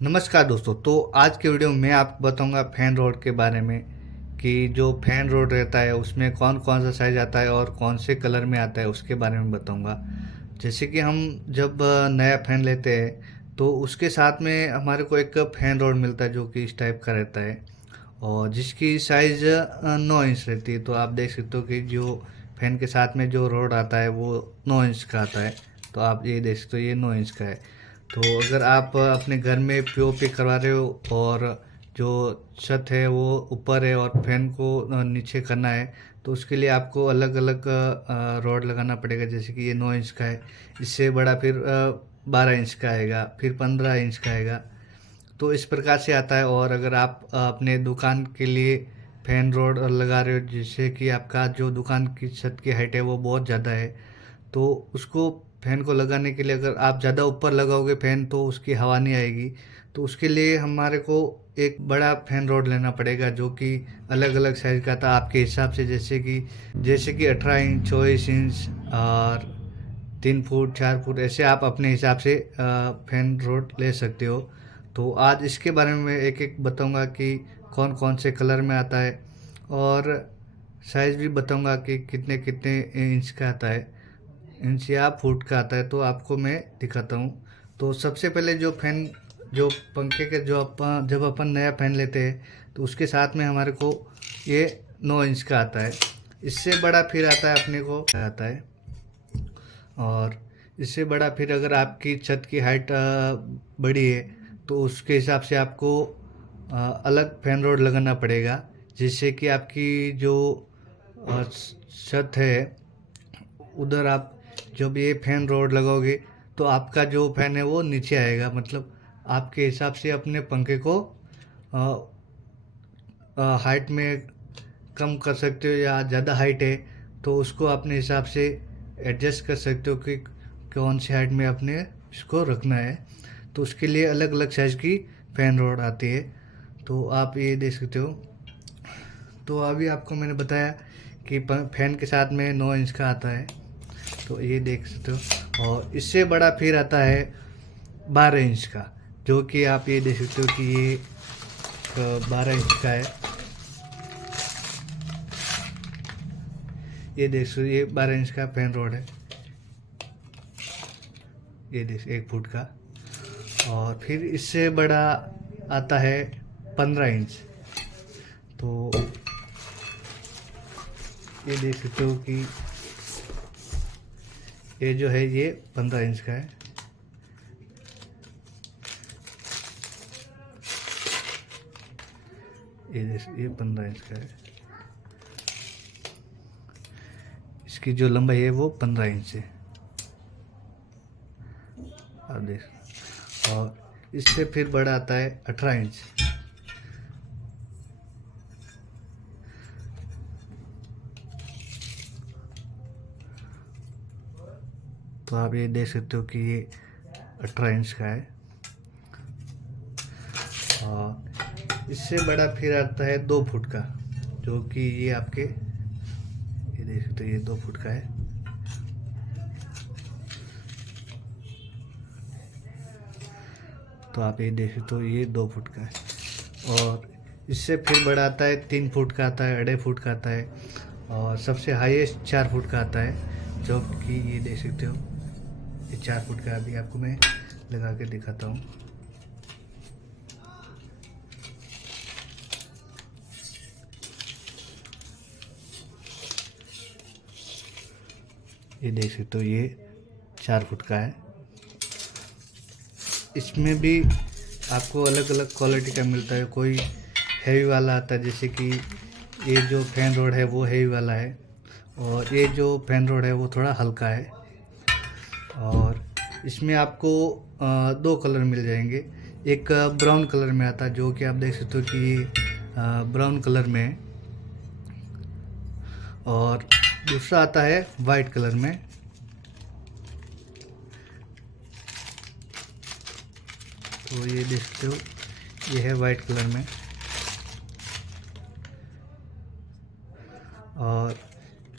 नमस्कार दोस्तों। तो आज के वीडियो में मैं आपको बताऊंगा फैन रोड के बारे में कि जो फैन रोड रहता है उसमें कौन कौन सा साइज आता है और कौन से कलर में आता है उसके बारे में बताऊंगा। जैसे कि हम जब नया फैन लेते हैं तो उसके साथ में हमारे को एक फैन रोड मिलता है जो कि इस टाइप का रहता है और जिसकी साइज़ 9 इंच रहती है। तो आप देख सकते हो कि जो फैन के साथ में जो रोड आता है वो 9 इंच का आता है। तो आप ये देख सकते हो ये 9 इंच का है। तो अगर आप अपने घर में पीओपी करवा रहे हो और जो छत है वो ऊपर है और फैन को नीचे करना है तो उसके लिए आपको अलग अलग रॉड लगाना पड़ेगा। जैसे कि ये 9 इंच का है, इससे बड़ा फिर 12 इंच का आएगा, फिर 15 इंच का आएगा। तो इस प्रकार से आता है। और अगर आप अपने दुकान के लिए फैन रोड लगा रहे हो जिससे कि आपका जो दुकान की छत की हाइट है वो बहुत ज़्यादा है, तो उसको फैन को लगाने के लिए अगर आप ज़्यादा ऊपर लगाओगे फैन तो उसकी हवा नहीं आएगी। तो उसके लिए हमारे को एक बड़ा फैन रोड लेना पड़ेगा जो कि अलग अलग साइज़ का था आपके हिसाब से। जैसे कि 18 इंच, 24 इंच और 3 फुट, 4 फुट, ऐसे आप अपने हिसाब से फैन रोड ले सकते हो। तो आज इसके बारे में मैं एक एक बताऊंगा कि कौन कौन से कलर में आता है और साइज़ भी बताऊंगा कि कितने कितने इंच का आता है, इंच या फुट का आता है। तो आपको मैं दिखाता हूँ। तो सबसे पहले जो पंखे के जब अपन नया फैन लेते हैं तो उसके साथ में हमारे को ये 9 इंच का आता है। इससे बड़ा फिर आता है अपने को आता है। और इससे बड़ा फिर अगर आपकी छत की हाइट बड़ी है तो उसके हिसाब से आपको अलग फैन रोड लगाना पड़ेगा जिससे कि आपकी जो छत है उधर आप जब ये फैन रोड लगाओगे तो आपका जो फैन है वो नीचे आएगा। मतलब आपके हिसाब से अपने पंखे को हाइट में कम कर सकते हो या ज़्यादा हाइट है तो उसको अपने हिसाब से एडजस्ट कर सकते हो कि कौन सी हाइट में अपने इसको रखना है। तो उसके लिए अलग अलग साइज़ की फैन रोड आती है। तो आप ये देख सकते हो। तो अभी आपको मैंने बताया कि फैन के साथ में 9 इंच का आता है। तो ये देख सकते हो। और इससे बड़ा फिर आता है 12 इंच का, जो कि आप ये देख सकते हो कि ये 12 इंच का है। ये देख सकते हो ये 12 इंच का फैन रोड है। ये देख 1 फुट का। और फिर इससे बड़ा आता है 15 इंच। तो ये देख सकते हो कि ये जो है ये 15 इंच का है। ये 15 इंच का है। इसकी जो लंबाई है वो 15 इंच है। आप देख। और इससे फिर बड़ा आता है 18 इंच। तो आप ये देख सकते हो कि ये 18 इंच का है। और इससे बड़ा फिर आता है 2 फुट का, जो कि ये आपके ये देख सकते हो ये 2 फुट का है। तो आप ये देख सकते हो ये 2 फुट का है। और इससे फिर बड़ा आता है 3 फुट का आता है, 2.5 फुट का आता है। और सबसे हाईएस्ट 4 फुट का आता है, जो कि ये देख सकते हो ये 4 फुट का। अभी आपको मैं लगा के दिखाता हूँ। ये देख सकते हो ये 4 फुट का है। इसमें भी आपको अलग अलग क्वालिटी का मिलता है। कोई हैवी वाला आता है, जैसे कि ये जो फैन रोड है वो हैवी वाला है और ये जो फैन रोड है वो थोड़ा हल्का है। और इसमें आपको 2 कलर मिल जाएंगे। एक ब्राउन कलर में आता है, जो कि आप देख सकते हो कि ये ब्राउन कलर में है। और दूसरा आता है वाइट कलर में। तो ये देख सकते हो ये है वाइट कलर में। और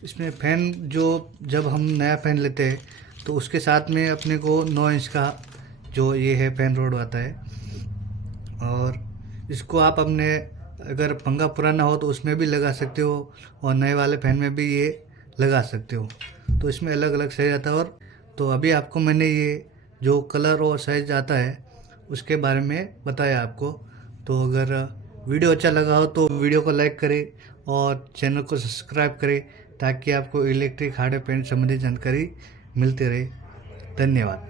इसमें फ़ैन जो जब हम नया फ़ैन लेते हैं तो उसके साथ में अपने को 9 इंच का जो ये है फ़ैन रोड आता है। और इसको आप अपने अगर पंखा पुराना हो तो उसमें भी लगा सकते हो और नए वाले फैन में भी ये लगा सकते हो। तो इसमें अलग अलग साइज आता है। और तो अभी आपको मैंने ये जो कलर और साइज आता है उसके बारे में बताया आपको। तो अगर वीडियो अच्छा लगा हो तो वीडियो को लाइक करें और चैनल को सब्सक्राइब करें ताकि आपको इलेक्ट्रिक हार्डवेयर पेंट संबंधी जानकारी मिलती रहे। धन्यवाद।